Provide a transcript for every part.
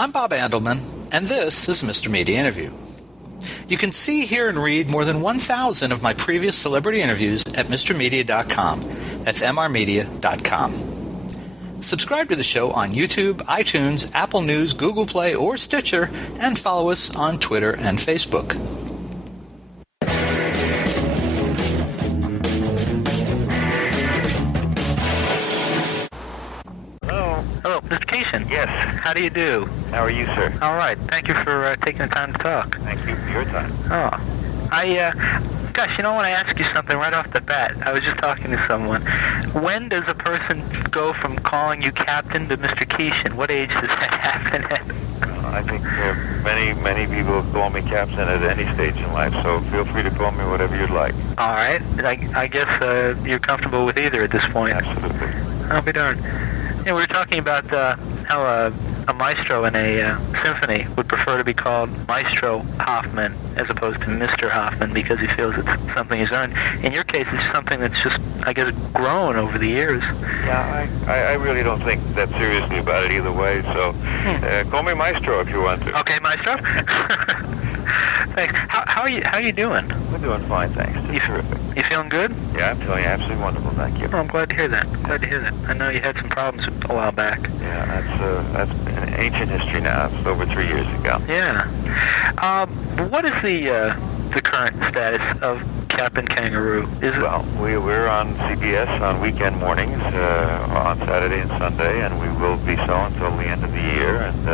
I'm Bob Andelman, and this is Mr. Media Interview. You can see, hear, and read more than 1,000 of my previous celebrity interviews at MrMedia.com. That's MRmedia.com. Subscribe to the show on YouTube, iTunes, Apple News, Google Play, or Stitcher, and follow us on Twitter and Facebook. Hello, Mr. Keeshan. Yes. How do you do? How are you, sir? All right. Thank you for taking the time to talk. Thank you for your time. Oh. Gosh, I want to ask you something right off the bat. I was just talking to someone. When does a person go from calling you Captain to Mr. Keeshan? What age does that happen at? I think many people call me Captain at any stage in life, so feel free to call me whatever you'd like. All right. I guess you're comfortable with either at this point. Absolutely. I'll be darned. Yeah, we were talking about how a maestro in a symphony would prefer to be called Maestro Hoffman as opposed to Mr. Hoffman because he feels it's something he's earned. In your case, it's something that's just, I guess, grown over the years. Yeah, I really don't think that seriously about it either way, so call me Maestro if you want to. Okay, Maestro. Thanks. How are you doing? We're doing fine, thanks. It's terrific. You feeling good? Yeah, I'm feeling absolutely wonderful, thank you. Oh, I'm glad to hear that. I know you had some problems a while back. Yeah, that's an ancient history now. It's over 3 years ago. Yeah. What is the current status of Captain Kangaroo? Well, we're on CBS on weekend mornings on Saturday and Sunday, and we will be so until the end of the year. And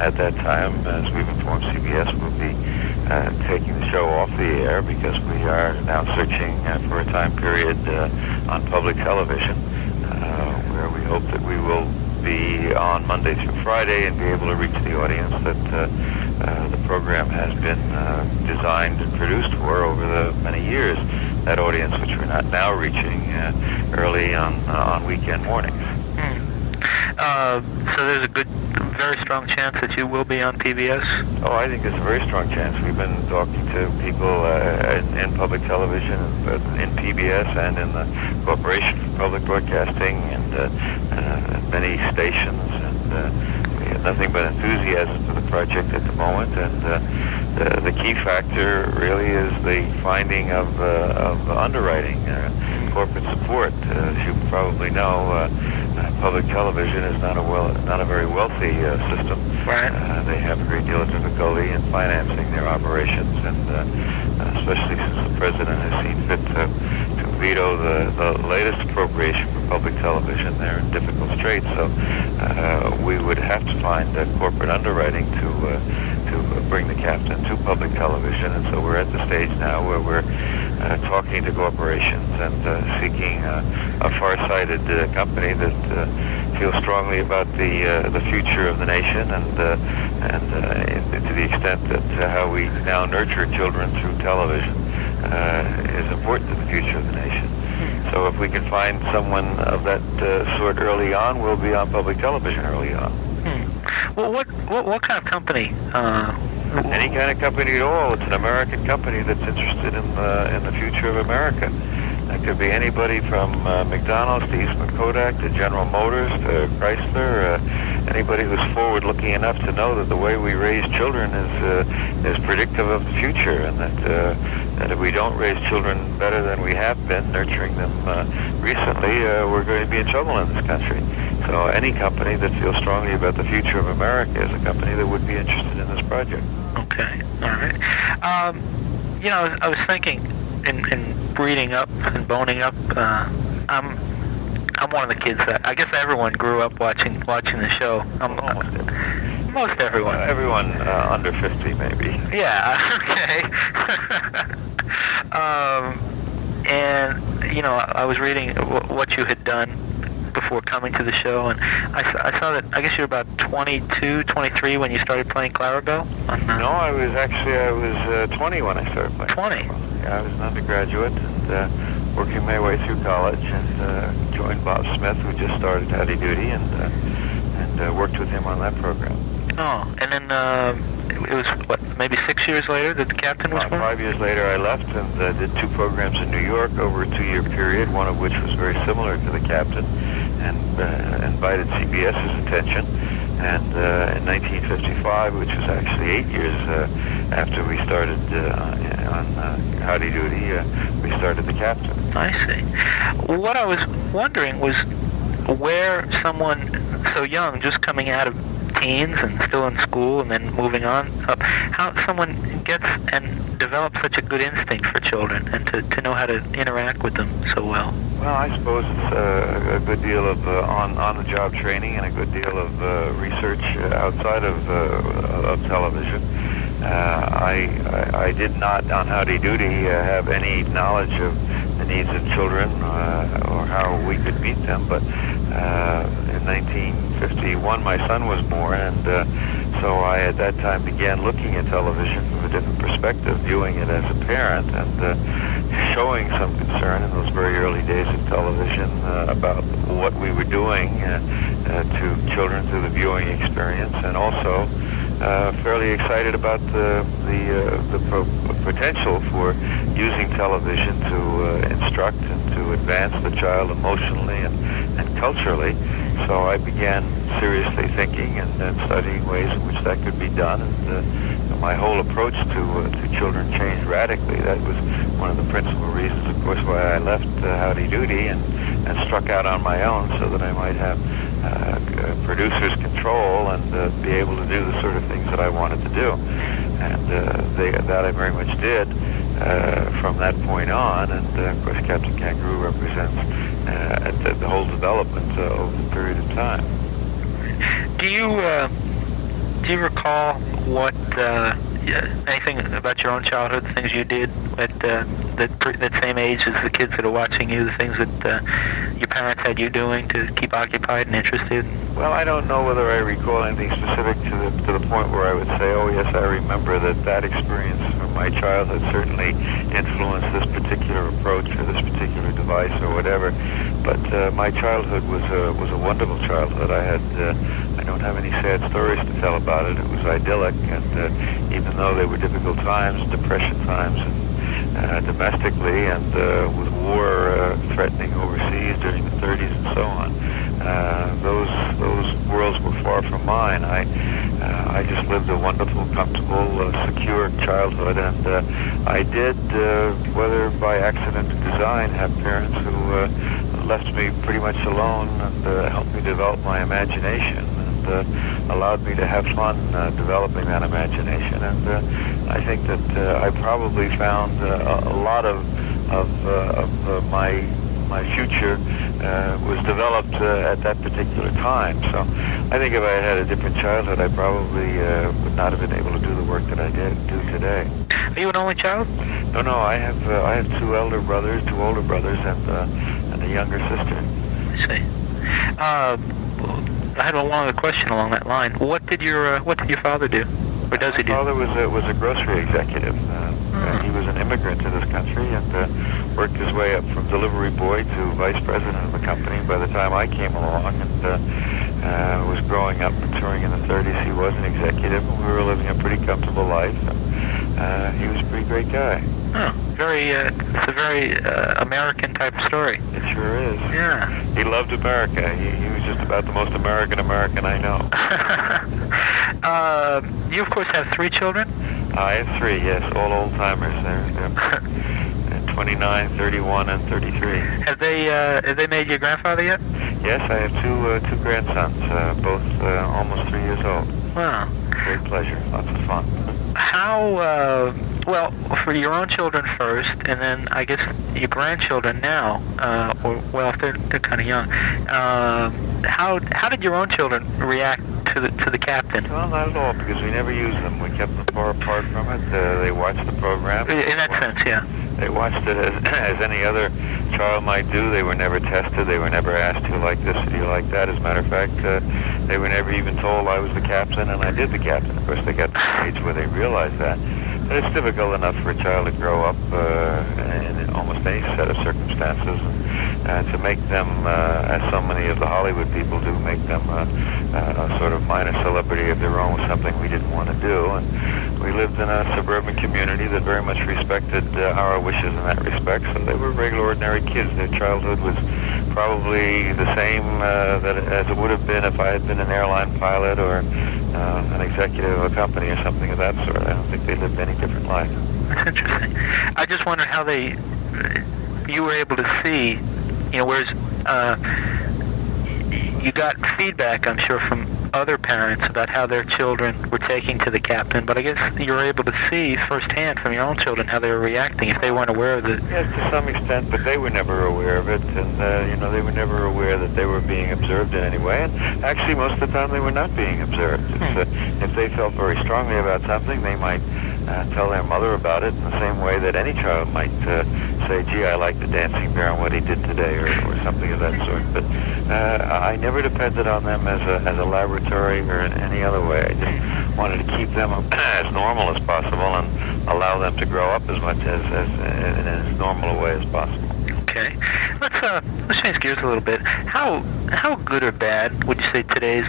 at that time, as we've informed CBS, we'll be taking the show off the air because we are now searching for a time period on public television where we hope that we will be on Monday through Friday and be able to reach the audience that the program has been designed and produced for over the many years, that audience which we're not now reaching early on weekend mornings. So there's a very strong chance that you will be on PBS? Oh, I think there's a very strong chance. We've been talking to people in public television, in PBS, and in the Corporation for Public Broadcasting, and many stations, and we have nothing but enthusiasm for the project at the moment. And the key factor really is the finding of underwriting, corporate support. As you probably know, public television is not a very wealthy system. Right. They have a great deal of difficulty in financing their operations, and especially since the president has seen fit to veto the latest appropriation for public television, they're in difficult straits. So we would have to find corporate underwriting to bring the Captain to public television, and so we're at the stage now where we're talking to corporations and seeking a far-sighted company that feels strongly about the future of the nation and to the extent that how we now nurture children through television is important to the future of the nation. So if we can find someone of that sort early on, we'll be on public television early on. Well, what kind of company? Any kind of company at all. It's an American company that's interested in the future of America. That could be anybody from McDonald's to Eastman Kodak to General Motors to Chrysler. Anybody who's forward-looking enough to know that the way we raise children is predictive of the future, and that if we don't raise children better than we have been, nurturing them recently, we're going to be in trouble in this country. So any company that feels strongly about the future of America is a company that would be interested in this project. Okay, all right. I was thinking, in breeding up and boning up, I'm one of the kids that I guess everyone grew up watching the show. Most everyone. Everyone under 50, maybe. Yeah. Okay. And I was reading what you had done before coming to the show, and I saw that I guess you were about 22, 23 when you started playing clarigo. No, I was 20 when I started playing. 20. Yeah, I was an undergraduate and working my way through college, and joined Bob Smith, who just started Howdy Doody, and worked with him on that program. Oh, and then it was maybe 6 years later that the Captain was born? 5 years later, I left and did 2 programs in New York over a 2-year period, one of which was very similar to the Captain, and invited CBS's attention. And in 1955, which was actually 8 years after we started on Howdy Doody, we started the Captain. I see. What I was wondering was where someone so young, just coming out of teens and still in school and then moving on up, how someone gets and develops such a good instinct for children and to know how to interact with them so well. Well, I suppose it's a good deal of on-the-job training and a good deal of research outside of television. I did not, on Howdy Doody, have any knowledge of the needs of children or how we could meet them, but in 1951 my son was born, and so I at that time began looking at television from a different perspective, viewing it as a parent, and showing some concern in those very early days of television about what we were doing to children through the viewing experience, and also fairly excited about the potential for using television to instruct and to advance the child emotionally and culturally. So I began seriously thinking and studying ways in which that could be done, and my whole approach to children changed radically. That was one of the principal reasons, of course, why I left Howdy Doody and struck out on my own, so that I might have producer's control and be able to do the sort of things that I wanted to do. And that I very much did from that point on. And of course, Captain Kangaroo represents the whole development over the period of time. Do you recall what anything about your own childhood, the things you did at that same age as the kids that are watching you, the things that your parents had you doing to keep occupied and interested? Well, I don't know whether I recall anything specific to the point where I would say, oh yes, I remember that experience from my childhood certainly influenced this particular approach or this particular device or whatever. But my childhood was a wonderful childhood. I don't have any sad stories to tell about it. It was idyllic, and even though they were difficult times, depression times, and domestically, and with war threatening overseas during the 30s and so on, those worlds were far from mine. I just lived a wonderful, comfortable, secure childhood, and I did, whether by accident or design, have parents who left me pretty much alone and helped me develop my imagination and allowed me to have fun developing that imagination. And I think that I probably found a lot of my future was developed at that particular time. So I think if I had a different childhood, I probably would not have been able to do the work that I do today. Are you an only child? No. I have two older brothers, and a younger sister. I see. I had one other question along that line. What did your father do, or does he do? My father was a grocery executive. He was an immigrant to this country and worked his way up from delivery boy to vice president of the company by the time I came along, and was growing up, maturing in the 30s. He was an executive, and we were living a pretty comfortable life, and he was a pretty great guy. Oh, it's a very American type of story. It sure is. Yeah. He loved America. He was just about the most American I know. You, of course, have 3 children? I have 3, yes, all old-timers. They're 29, 31, and 33. Have they made you a grandfather yet? Yes, I have two grandsons, both almost 3 years old. Wow. Great pleasure. Lots of fun. How, well, for your own children first, and then I guess your grandchildren now, if they're kind of young, how did your own children react to the Captain? Well, not at all, because we never used them. We kept them far apart from it. They watched the program. In that sense, yeah. They watched it as any other child might do. They were never tested. They were never asked, do you like this or do you like that? As a matter of fact, they were never even told I was the captain and I did the captain. Of course, they got to the age where they realized that. But it's difficult enough for a child to grow up in almost any set of circumstances, and to make them, as so many of the Hollywood people do, make them a sort of minor celebrity of their own was something we didn't want to do. And we lived in a suburban community that very much respected our wishes in that respect, so they were regular, ordinary kids. Their childhood was probably the same as it would have been if I had been an airline pilot or an executive of a company or something of that sort. I don't think they lived any different life. That's interesting. I just wonder how you were able to see, whereas you got feedback, I'm sure, from other parents about how their children were taking to the captain, but I guess you were able to see firsthand from your own children how they were reacting if they weren't aware of it. Yes, to some extent, but they were never aware of it, and they were never aware that they were being observed in any way. And actually, most of the time, they were not being observed. If they felt very strongly about something, they might tell their mother about it in the same way that any child might say, "Gee, I like the dancing bear and what he did today," or something of that sort. But I never depended on them as a laboratory or in any other way. I just wanted to keep them as normal as possible and allow them to grow up as much as in as normal a way as possible. Okay, let's change gears a little bit. How good or bad would you say today's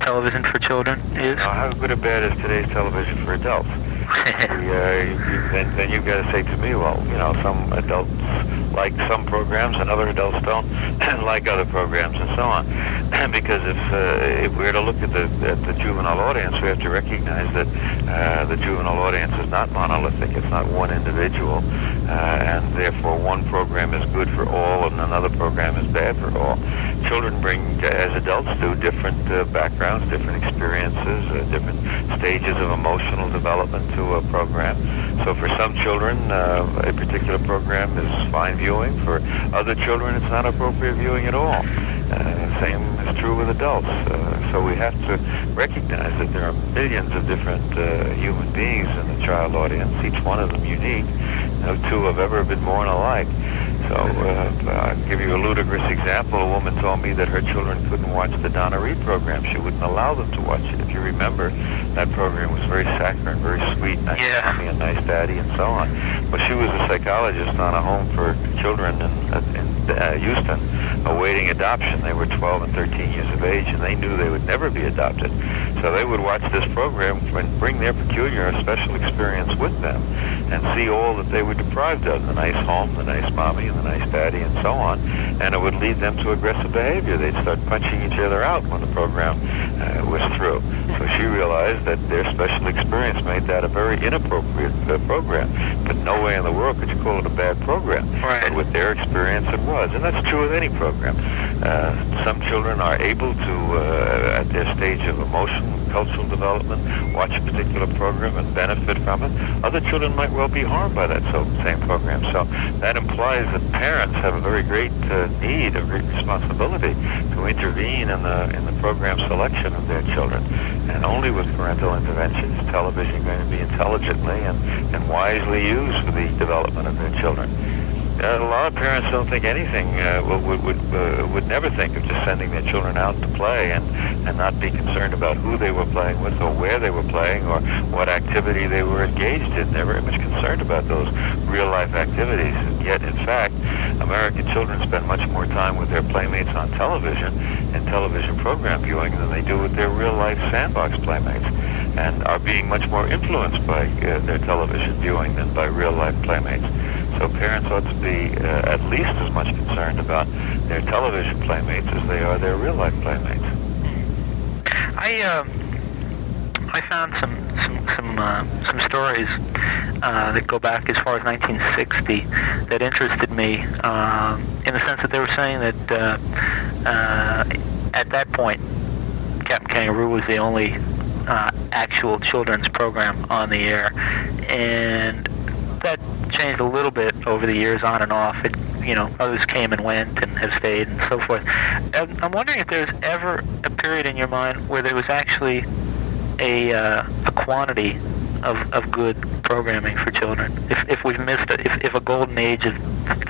television for children is? How good or bad is today's television for adults? Then you've got to say to me, well, some adults like some programs and other adults don't like other programs and so on. Because if we're to look at the juvenile audience, we have to recognize that the juvenile audience is not monolithic. It's not one individual, and therefore one program is good for all and another program is bad for all. Children bring, as adults do, different backgrounds, different experiences, different stages of emotional development to a program. So for some children, a particular program is fine viewing. For other children, it's not appropriate viewing at all. Same is true with adults. So we have to recognize that there are millions of different human beings in the child audience, each one of them unique. No two have ever been born alike. So I'll give you a ludicrous example. A woman told me that her children couldn't watch the Donna Reed program. She wouldn't allow them to watch it. If you remember, that program was very saccharine, very sweet, nice mommy and nice daddy and so on. But she was a psychologist on a home for children in Houston awaiting adoption. They were 12 and 13 years of age, and they knew they would never be adopted. So they would watch this program and bring their peculiar special experience with them and see all that they were deprived of, the nice home, the nice mommy, and the nice daddy, and so on. And it would lead them to aggressive behavior. They'd start punching each other out when the program was through. So she realized that their special experience made that a very inappropriate program. But no way in the world could you call it a bad program. Right. But with their experience, it was. And that's true of any program. Some children are able to, at their stage of emotional, cultural development, watch a particular program and benefit from it. Other children might well be harmed by that same program. So that implies that parents have a very great need, a great responsibility to intervene in the program selection of their children. And only with parental intervention is television going to be intelligently and wisely used for the development of their children. A lot of parents don't think anything, would never think of just sending their children out to play and not be concerned about who they were playing with or where they were playing or what activity they were engaged in. They're very much concerned about those real-life activities. And yet, in fact, American children spend much more time with their playmates on television and television program viewing than they do with their real-life sandbox playmates, and are being much more influenced by their television viewing than by real-life playmates. So parents ought to be at least as much concerned about their television playmates as they are their real-life playmates. I found some stories that go back as far as 1960 that interested me in the sense that they were saying that at that point, Captain Kangaroo was the only actual children's program on the air, and that changed a little bit over the years, on and off. Others came and went and have stayed and so forth. I'm wondering if there's ever a period in your mind where there was actually a quantity of good programming for children. If we've missed it, if a golden age of,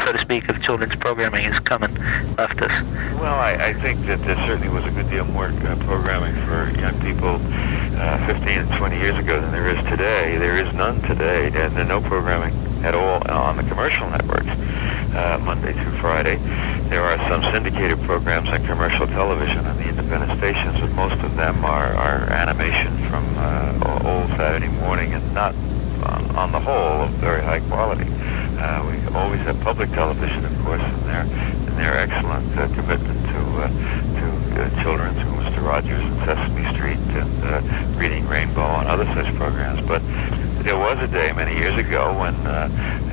so to speak, of children's programming has come and left us. Well, I think that there certainly was a good deal more programming for young people 15 and 20 years ago than there is today. There is none today, and there's no programming at all on the commercial networks, Monday through Friday. There are some syndicated programs on commercial television on the independent stations, but most of them are animation from old Saturday morning and not, on the whole, of very high quality. We always public television, of course, and their excellent commitment to children through Mr. Rogers and Sesame Street and Reading Rainbow and other such programs. But there was a day many years ago when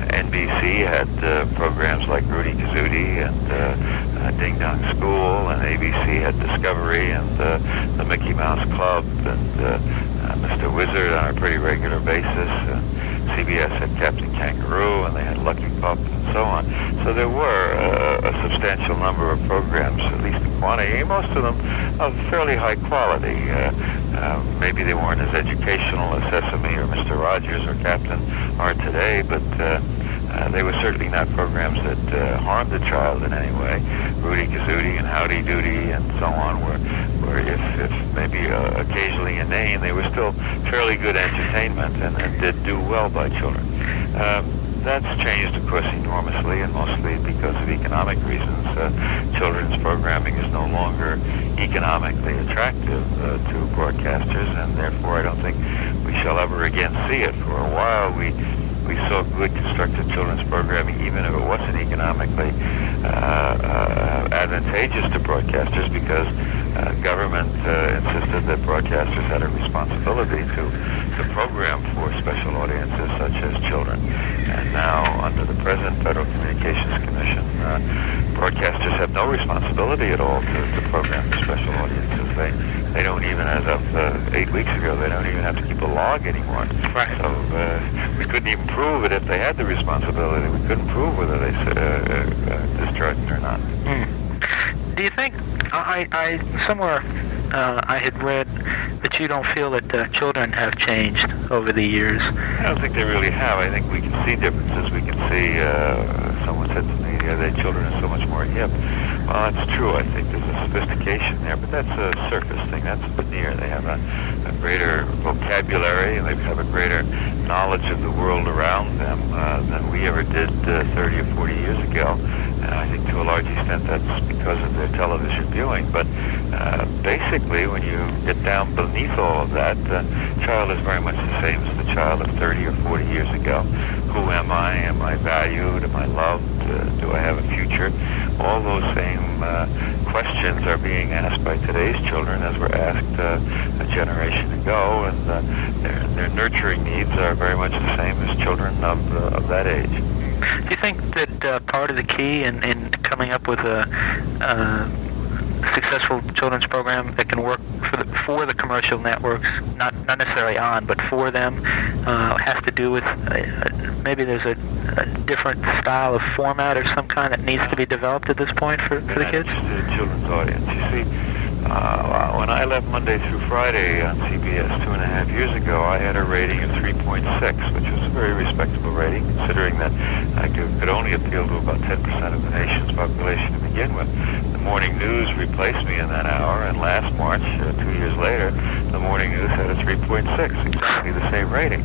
NBC had programs like Rudy Kazootie and Ding Dong School, and ABC had Discovery and the Mickey Mouse Club and Mr. Wizard on a pretty regular basis. CBS had Captain Kangaroo, and they had Lucky Pup, and so on. So there were a substantial number of programs, at least in quantity, most of them of fairly high quality. Maybe they weren't as educational as Sesame or Mr. Rogers or Captain are today, but they were certainly not programs that harmed the child in any way. Rudy Kazootie and Howdy Doody and so on were if maybe occasionally inane, they were still fairly good entertainment and did do well by children. That's changed, of course, enormously, and mostly because of economic reasons. Children's programming is no longer economically attractive to broadcasters, and therefore I don't think we shall ever again see it. For a while, we saw good constructed children's programming, even if it wasn't economically advantageous to broadcasters, because government insisted that broadcasters had a responsibility to program for special audiences such as children. And now, under the present Federal Communications Commission, broadcasters have no responsibility at all to program for special audiences. They don't even, as of 8 weeks ago, they don't even have to keep a log anymore. Right. So we couldn't even prove it if they had the responsibility. We couldn't prove whether they discharged it or not. Do you think, I somewhere I had read that you don't feel that children have changed over the years? I don't think they really have. I think we can see differences. We can see, someone said to me the other day, children are so much more hip. Well, that's true. I think there's a sophistication there, but that's a surface thing. That's a veneer. They have a greater vocabulary, and they have a greater knowledge of the world around them than we ever did 30 or 40 years ago. And I think to a large extent that's because of their television viewing. But basically, when you get down beneath all of that, the child is very much the same as the child of 30 or 40 years ago. Who am I? Am I valued? Am I loved? Do I have a future? All those same questions are being asked by today's children as were asked a generation ago, and their nurturing needs are very much the same as children of that age. Do you think that part of the key in coming up with a successful children's program that can work for the commercial networks, not necessarily on, but for them, has to do with maybe there's a different style of format or some kind that needs to be developed at this point for the kids? The children's audience. You see, when I left Monday through Friday on CBS 2.5 years ago, I had a rating of 3.6, which was a very respectable rating, considering that I could only appeal to about 10% of the nation's population to begin with. The morning news replaced me in that hour, and last March, 2 years later, the morning news had a 3.6, exactly the same rating.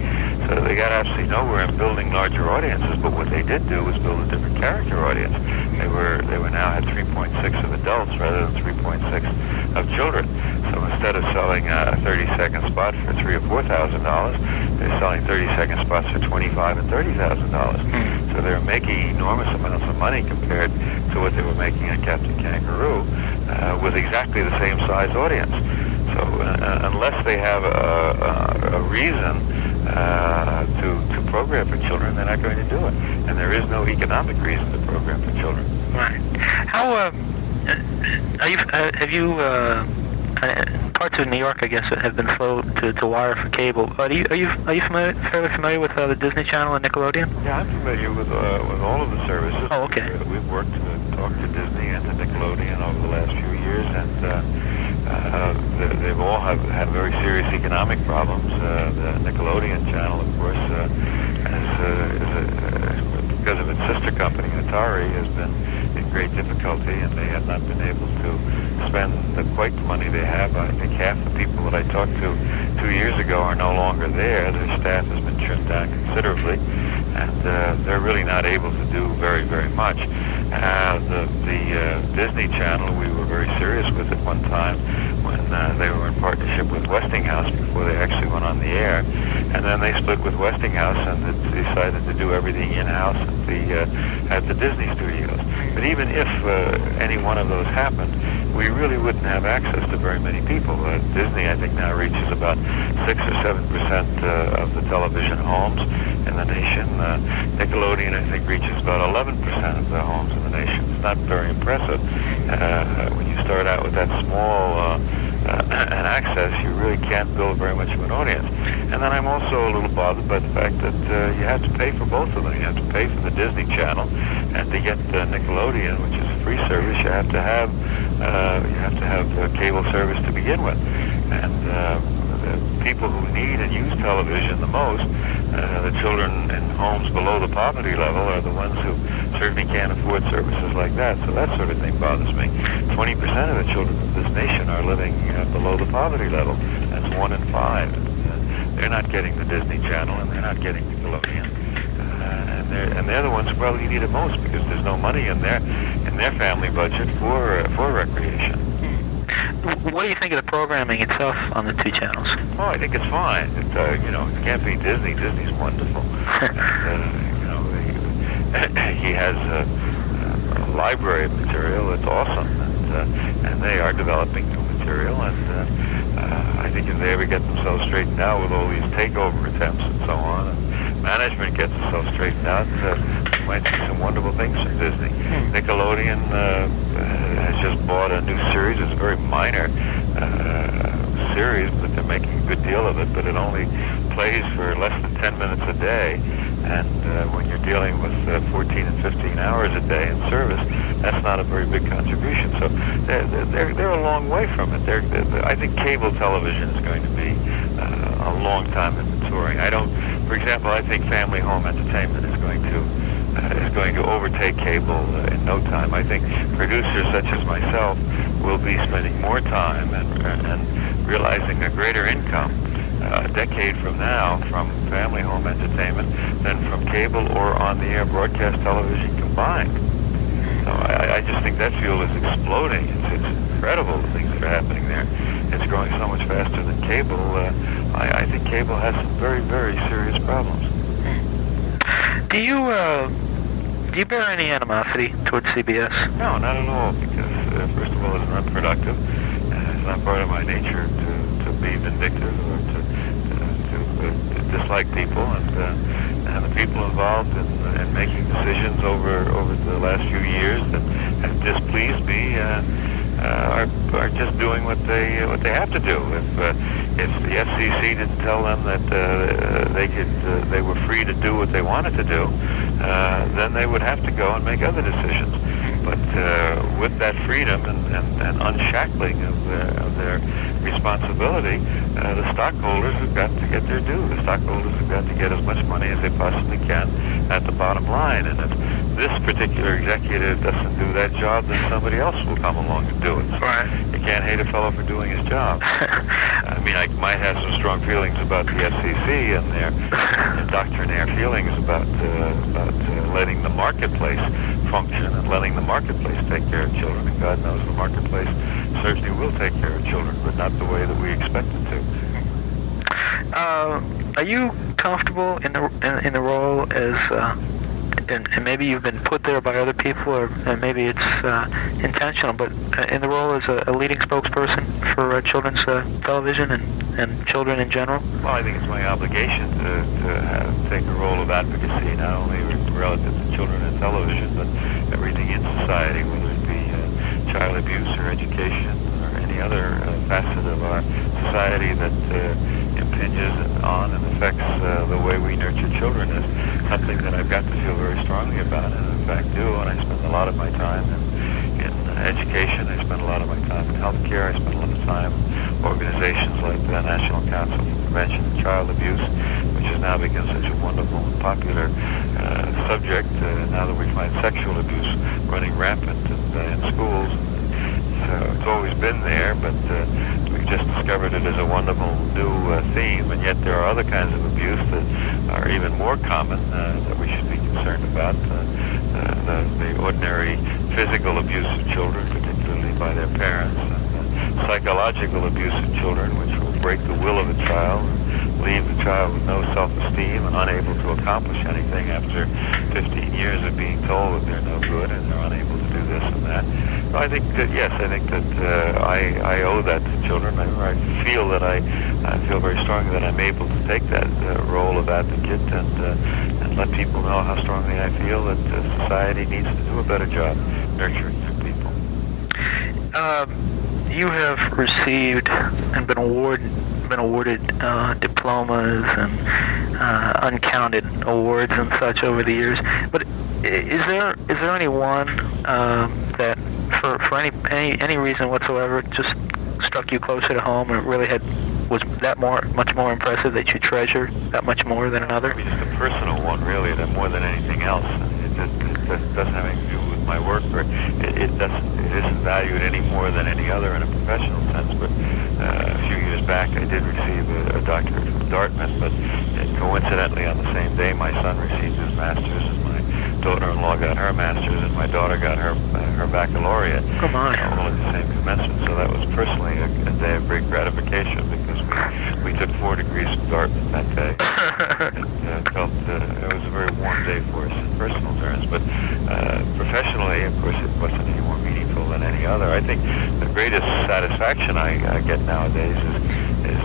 So they got absolutely nowhere in building larger audiences, but what they did do was build a different character audience. They were now at 3.6 of adults rather than 3.6 of children. So instead of selling a 30-second spot for $3,000 or $4,000, they're selling 30-second spots for $25,000 and $30,000. So they're making enormous amounts of money compared to what they were making on Captain Kangaroo with exactly the same size audience. So unless they have a reason to program for children, they're not going to do it. And there is no economic reason to program for children. Right. How have you parts of New York, I guess, have been slow to wire for cable. Are you fairly familiar with the Disney Channel and Nickelodeon? Yeah, I'm familiar with all of the services. Oh, okay. We've worked to talk to Disney and to Nickelodeon over the last few years, and they've all had very serious economic problems. The Nickelodeon channel, of course, because of its sister company, Atari, has been in great difficulty, and they have not been able to spend quite the money they have. I think half the people that I talked to 2 years ago are no longer there. Their staff has been trimmed down considerably, and they're really not able to do very, very much. The Disney Channel, we were very serious with at one time when they were in partnership with Westinghouse before they actually went on the air. And then they split with Westinghouse and decided to do everything in-house at the Disney studios. But even if any one of those happened, we really wouldn't have access to very many people. Disney, I think, now reaches about 6 or 7% of the television homes in the nation. Nickelodeon, I think, reaches about 11% of the homes in the nation. It's not very impressive. When you start out with that small an access, you really can't build very much of an audience. And then I'm also a little bothered by the fact that you have to pay for both of them. You have to pay for the Disney Channel, and to get Nickelodeon, which is a free service, you have to have cable service to begin with. And the people who need and use television the most, the children in homes below the poverty level, are the ones who certainly can't afford services like that. So that sort of thing bothers me. 20% of the children of this nation are living below the poverty level. That's 1 in 5. They're not getting the Disney Channel, and they're not getting Nickelodeon. And they're the ones who probably need it most, because there's no money in their family budget for recreation. What do you think of the programming itself on the two channels? Oh, I think it's fine. It can't be Disney. Disney's wonderful. He has a library of material that's awesome, and they are developing new material. And I think if they ever get themselves straightened out with all these takeover attempts and so on, and management gets itself straightened out, we might see some wonderful things from Disney. Nickelodeon has just bought a new series. It's a very minor series, but they're making a good deal of it. But it only plays for less than 10 minutes a day. And when you're dealing with 14 and 15 hours a day in service, that's not a very big contribution. So they're a long way from it. I think cable television is going to be a long time in maturing. For example, I think family home entertainment is going to overtake cable in no time. I think producers such as myself will be spending more time and realizing a greater income a decade from now from family home entertainment than from cable or on-the-air broadcast television combined. So I just think that field is exploding. It's incredible, the things that are happening there. It's growing so much faster than cable. I think cable has some very, very serious problems. Do you bear any animosity towards CBS? No, not at all, because first of all, it's unproductive, and it's not part of my nature to be vindictive or to dislike people, and the people involved in making decisions over the last few years that have displeased me are just doing what they have to do. If the FCC didn't tell them that they were free to do what they wanted to do, then they would have to go and make other decisions. But with that freedom and unshackling of their responsibility, the stockholders have got to get their due. The stockholders have got to get as much money as they possibly can at the bottom line. And if this particular executive doesn't do that job, then somebody else will come along and do it. So right. You can't hate a fellow for doing his job. I mean, I might have some strong feelings about the FCC and their doctrinaire feelings about letting the marketplace function and letting the marketplace take care of children. And God knows the marketplace certainly will take care of children, but not the way that we expect it to. Are you comfortable in the role as, and maybe you've been put there by other people, or maybe it's intentional, but in the role as a leading spokesperson for children's television and children in general? Well, I think it's my obligation to take a role of advocacy, not only relative to children and television, but everything in society, whether it be child abuse or education or any other facet of our society that impinges on and affects the way we nurture children, is something that I've got to feel very strongly about, and in fact do. And I spend a lot of my time in education. I spend a lot of my time in healthcare. I spend a lot of time in organizations like the National Council for Prevention of Child Abuse, which has now become such a wonderful and popular subject now that we find sexual abuse running rampant in schools. So it's always been there, but we've just discovered it as a wonderful new theme, and yet there are other kinds of abuse that are even more common that we should be concerned about. The ordinary physical abuse of children, particularly by their parents, and psychological abuse of children, which will break the will of a child and leave the child child with no self-esteem and unable to accomplish anything after 15 years of being told that they're no good and they're unable to do this and that. So I think that, yes, I think that I owe that to children. I feel that I feel very strongly that I'm able to take that role of advocate and let people know how strongly I feel that society needs to do a better job nurturing young people. You have received and been awarded diplomas and uncounted awards and such over the years. But is there any one that for any reason whatsoever just struck you closer to home and really was that much more impressive that you treasure that much more than another? I mean, just a personal one, really, that more than anything else. It doesn't have anything to do with my work, or it isn't valued any more than any other in a professional sense. But a few years back, I did receive a doctorate from Dartmouth, but coincidentally on the same day, my son received his master's, and my daughter-in-law got her master's, and my daughter got her baccalaureate. Oh my! All at the same commencement. So that was personally a day of great gratification because we took 4 degrees from Dartmouth that day. And felt it was a very warm day for us in personal terms. But professionally, of course, it wasn't any more meaningful than any other. I think the greatest satisfaction I get nowadays is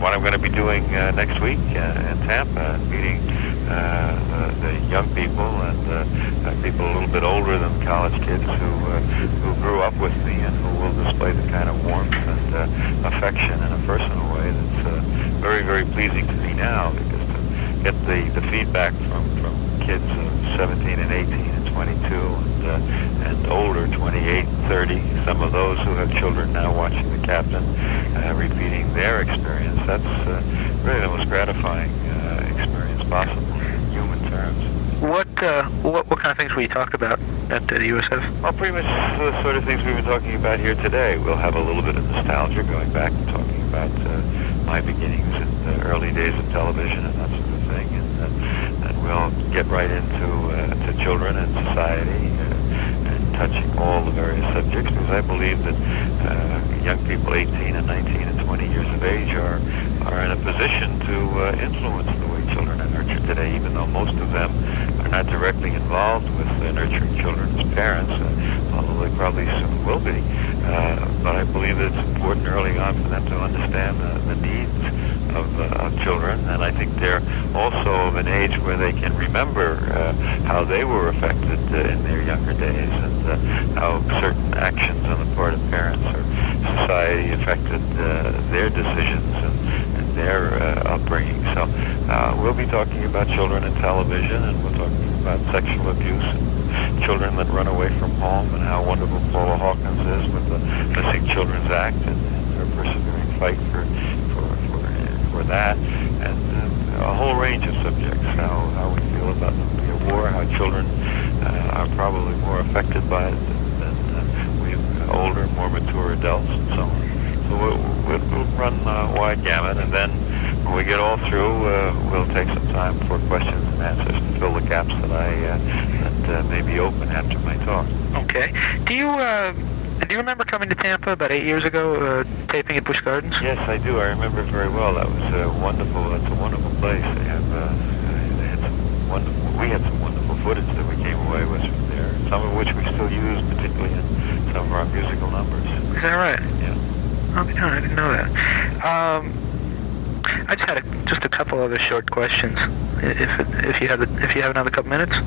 what I'm going to be doing next week in Tampa, meeting the young people and people a little bit older than college kids who grew up with me and who will display the kind of warmth and affection in a personal way that's very, very pleasing to me now, because to get the feedback from kids of 17 and 18 and 22 and older, 28, 30, some of those who have children now watching the Captain, repeating their experience, that's really the most gratifying experience possible in human terms. What kind of things will you talk about at the USF? Well, pretty much the sort of things we've been talking about here today. We'll have a little bit of nostalgia going back and talking about my beginnings in the early days of television and that sort of thing, and we'll get right into to children and society and touching all the various subjects, because I believe that young people 18 and 19 and 20 years of age are in a position to influence the way children are nurtured today, even though most of them are not directly involved with nurturing children as parents, although they probably soon will be. But I believe that it's important early on for them to understand the needs of children, and I think they're also of an age where they can remember how they were affected in their younger days, and how certain actions on the part of parents or society affected their decisions and their upbringing. So we'll be talking about children in television, and we're talking about sexual abuse and children that run away from home, and how wonderful Paula Hawkins is with the Missing Children's Act and her persevering fight for that, and a whole range of subjects, how we feel about nuclear war, how children are probably more affected by it than we older, more mature adults, and so on. So we'll run a wide gamut, and then when we get all through, we'll take some time for questions and answers to fill the gaps that may be open after my talk. Okay. Do you remember coming to Tampa about 8 years ago, taping at Busch Gardens? Yes, I do. I remember it very well. That was wonderful. It's a wonderful place. They had some wonderful. We had some wonderful footage that we came away with from there. Some of which we still use, particularly in some of our musical numbers. Is that right? Yeah. Oh, no, I didn't know that. I just had just a couple other short questions. If you have another couple minutes. No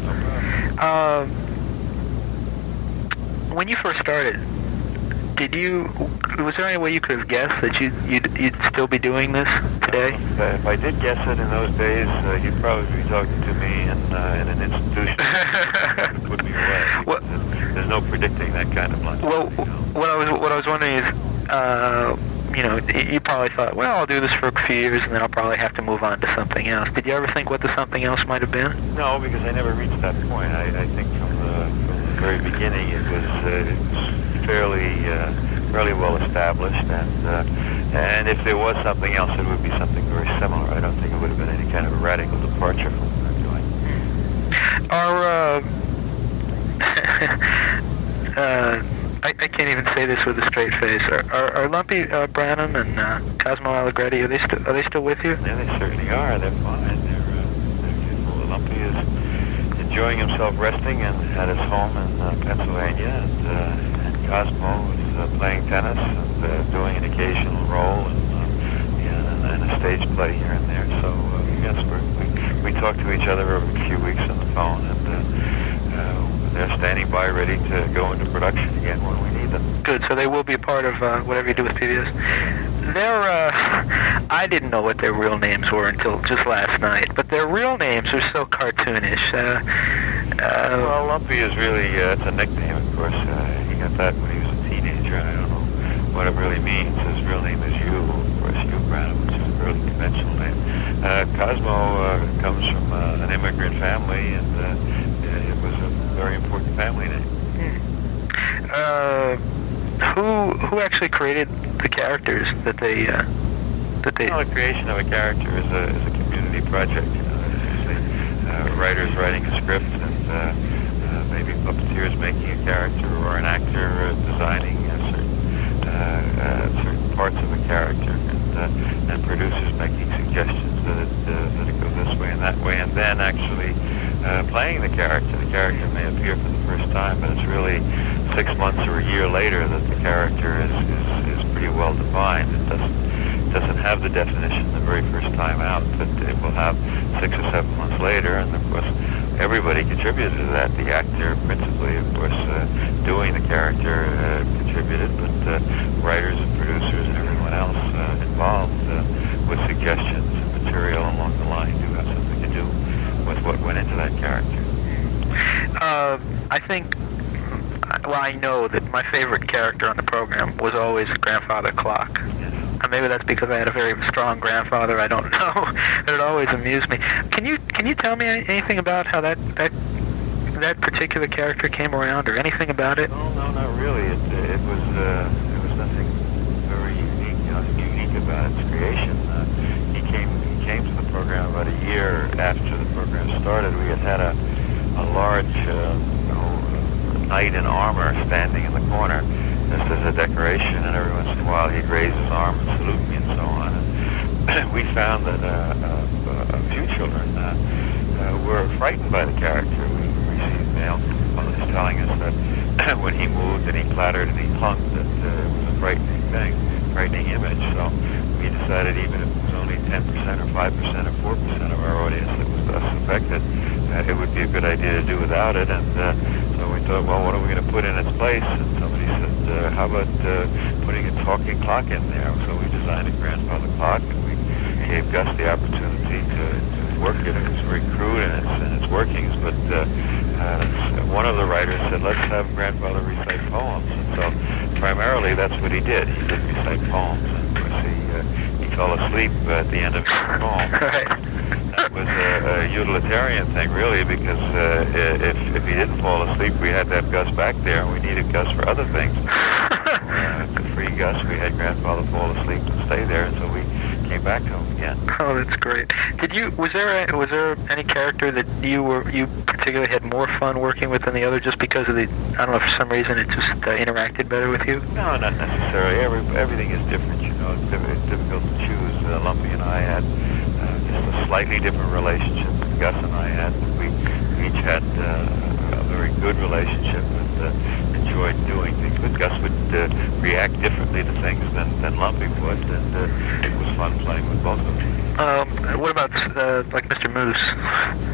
problem. When you first started, was there any way you could have guessed that you'd still be doing this today? If I did guess it in those days, you'd probably be talking to me in an institution to put me away. Well, there's no predicting that kind of life. Well, what I was wondering is, you probably thought, well, I'll do this for a few years and then I'll probably have to move on to something else. Did you ever think what the something else might have been? No, because I never reached that point. I think from the very beginning it was fairly well established, and if there was something else, it would be something very similar. I don't think it would have been any kind of a radical departure from what I'm doing. I can't even say this with a straight face. Are Lumpy Branham and Cosmo Allegretti, are they still with you? Yeah, they certainly are. They're fine. They're beautiful. Lumpy is enjoying himself resting and at his home in Pennsylvania, and Cosmo is playing tennis and doing an occasional role in a stage play here and there. So yes, we talk to each other every few weeks on the phone, and they're standing by ready to go into production again when we need them. Good. So they will be a part of whatever you do with PBS. I didn't know what their real names were until just last night, but their real names are so cartoonish. Well, Lumpy is really, it's a nickname, of course. He got that when he was a teenager, and I don't know what it really means. His real name is Hugh, of course, Hugh Branham, which is a fairly conventional name. Cosmo comes from an immigrant family, and it was a very important family name. Who actually created the characters that they? Well, the creation of a character is a community project. There's usually writers writing a script, and maybe puppeteers making a character, or an actor designing certain parts of a character, and producers making suggestions that it go this way and that way, and then actually playing the character. The character may appear for the first time, but it's really 6 months or a year later that the character is pretty well defined. It doesn't have the definition the very first time out, but it will have 6 or 7 months later, and of course everybody contributed to that. The actor principally, of course, doing the character contributed, but writers and producers and everyone else involved with suggestions and material along the line do have something to do with what went into that character. I know that my favorite character on the program was always Grandfather Clock. Yes. Maybe that's because I had a very strong grandfather. I don't know, but it always amused me. Can you tell me anything about how that particular character came around, or anything about it? No, not really. It was nothing very unique about its creation. He came to the program about a year after the program started. We had a large knight in armor standing in the corner just as a decoration, and every once in a while he'd raise his arm and salute me and so on. And we found that a few children were frightened by the character. We received mail from mothers telling us that when he moved and he clattered and he clunked, that it was a frightening thing, frightening image. So we decided, even if it was only 10% or 5% or 4% of our audience that was thus affected, it would be a good idea to do without it. And so we thought, well, what are we going to put in its place? And somebody said, how about putting a talking clock in there? So we designed a grandfather clock, and we gave Gus the opportunity to work it. It was very crude in its workings, but one of the writers said, let's have grandfather recite poems. And so primarily that's what he did. He did recite poems, and of course he fell asleep at the end of his poem. Right. That was a utilitarian thing, really, because if he didn't fall asleep, we had to have Gus back there, and we needed Gus for other things. To free Gus, we had grandfather fall asleep and stay there until we came back to him again. Oh, that's great. Was there any character that you particularly had more fun working with than the other, just because of I don't know, for some reason it just interacted better with you? No, not necessarily. Everything is different, It's difficult to choose. Lumpy and I had just a slightly different relationship than Gus and I had. We each had a very good relationship and enjoyed doing things. But Gus would react differently to things than Lumpy would, and it was fun playing with both of them. What about like Mr. Moose?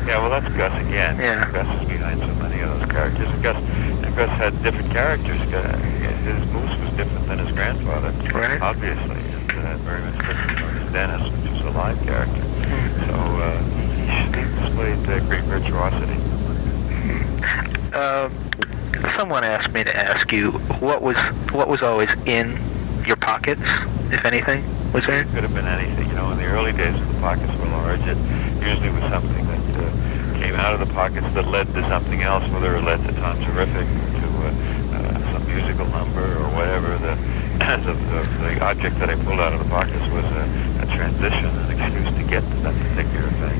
Yeah, well, that's Gus again. Yeah. Gus is behind so many of those characters. And Gus had different characters. His Moose was different than his grandfather, right? Obviously, and very much different from his Dennis, which was a live character. So he displayed great virtuosity. Someone asked me to ask you what was always in your pockets, if anything. Was there? It could have been anything. In the early days, when the pockets were large, it usually was something that came out of the pockets that led to something else, whether it led to Tom Terrific, to some musical number, or whatever. The object that I pulled out of the pockets was a transition, an excuse to get to that particular thing.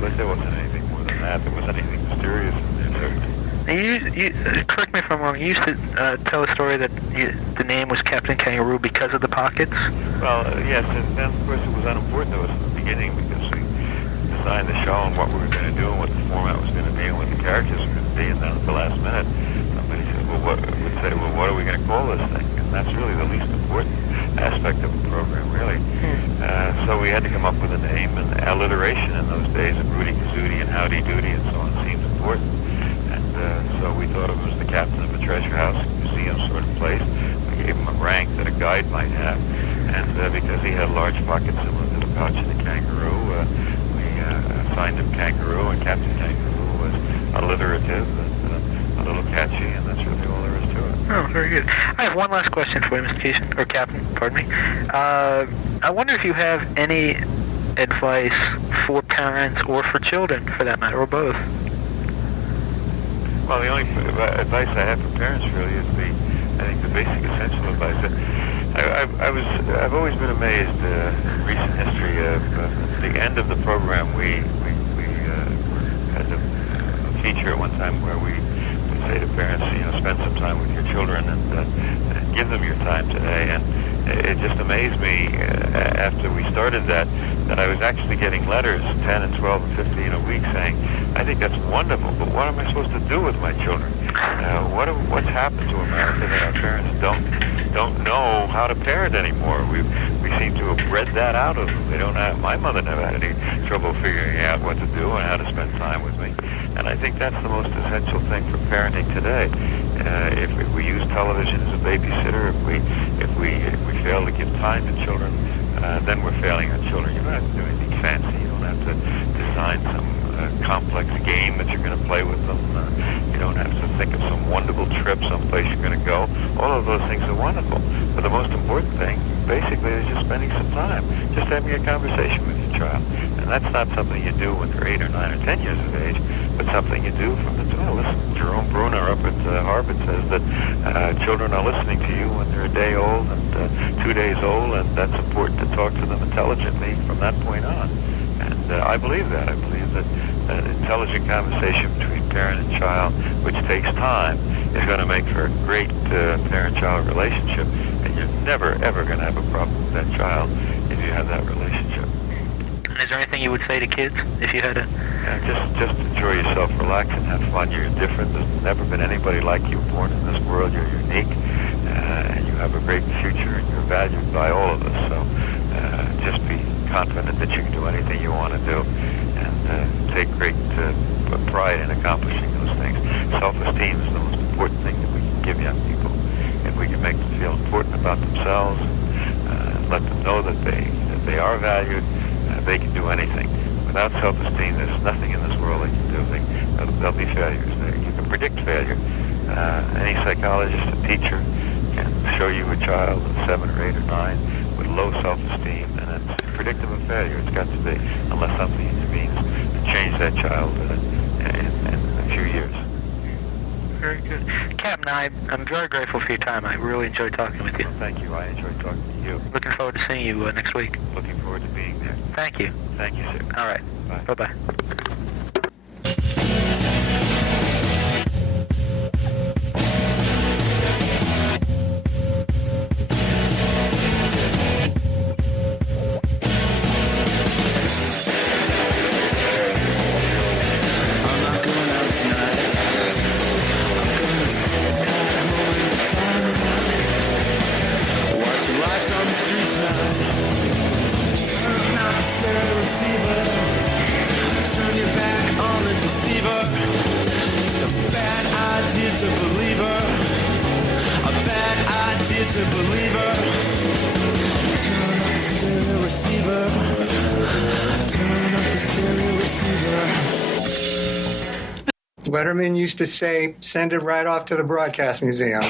But there wasn't anything more than that. There wasn't anything mysterious in there, certainly. You correct me if I'm wrong. You used to tell a story that the name was Captain Kangaroo because of the pockets. Well, yes, and then of course it was unimportant to us in the beginning because we designed the show and what we were going to do and what the format was going to be and what the characters were going to be. And then at the last minute, somebody said, "Well, what are we going to call this thing?" And that's really the least important aspect of the program, really. So we had to come up with a name, and alliteration in those days of Rudy Kazootie and Howdy Doody and so on seemed important. So we thought it was the captain of a treasure house, museum sort of place. We gave him a rank that a guide might have, and because he had large pockets similar to the pouch of the kangaroo, we assigned him Kangaroo, and Captain Kangaroo was alliterative and a little catchy, and that's really all there is to it. Oh, very good. I have one last question for you, Mr. Keeshan, or Captain, pardon me. I wonder if you have any advice for parents or for children, for that matter, or both. Well, the only advice I have for parents really is I think the basic essential advice. I've always been amazed in recent history of the end of the program. We had a feature at one time where we would say to parents, spend some time with your children and give them your time today. And it just amazed me after we started that I was actually getting letters, 10 and 12 and 15 a week, saying, "I think that's wonderful, but what am I supposed to do with my children? What's happened to America that our parents don't know how to parent anymore? We seem to have bred that out of them. They don't have. My mother never had any trouble figuring out what to do and how to spend time with me, and I think that's the most essential thing for parenting today. If we use television as a babysitter, if we fail to give time to children, then we're failing our children. You don't have to do anything fancy. You don't have to design some complex game that you're going to play with them. You don't have to think of some wonderful trip, someplace you're going to go. All of those things are wonderful. But the most important thing, basically, is just spending some time, just having a conversation with your child. And that's not something you do when they're 8 or 9 or 10 years of age, but something you do from the time. Listen, Jerome Bruner up at Harvard says that children are listening to you when they're a day old and 2 days old, and that's important to talk to them intelligently from that point on. And I believe that. I believe that an intelligent conversation between parent and child, which takes time, is going to make for a great parent-child relationship, and you're never, ever going to have a problem with that child if you have that relationship. Is there anything you would say to kids if you had a... Just enjoy yourself, relax, and have fun. You're different. There's never been anybody like you born in this world. You're unique, and you have a great future, and you're valued by all of us. So just be confident that you can do anything you want to do, and take great pride in accomplishing those things. Self-esteem is the most important thing that we can give young people. If we can make them feel important about themselves, and let them know that they are valued, they can do anything. Without self-esteem, there's nothing in this world they can do. There'll be failures there. You can predict failure. Any psychologist or teacher can show you a child of 7 or 8 or 9 with low self-esteem, and it's predictive of failure. It's got to be, unless something intervenes to change that child in a few years. Very good. Captain, I'm very grateful for your time. I really enjoyed talking with you. Well, thank you. I enjoyed talking to you. Looking forward to seeing you next week. Looking forward to being there. Thank you. Thank you, sir. All right. Bye. Bye-bye. Letterman used to say, "Send it right off to the Broadcast Museum."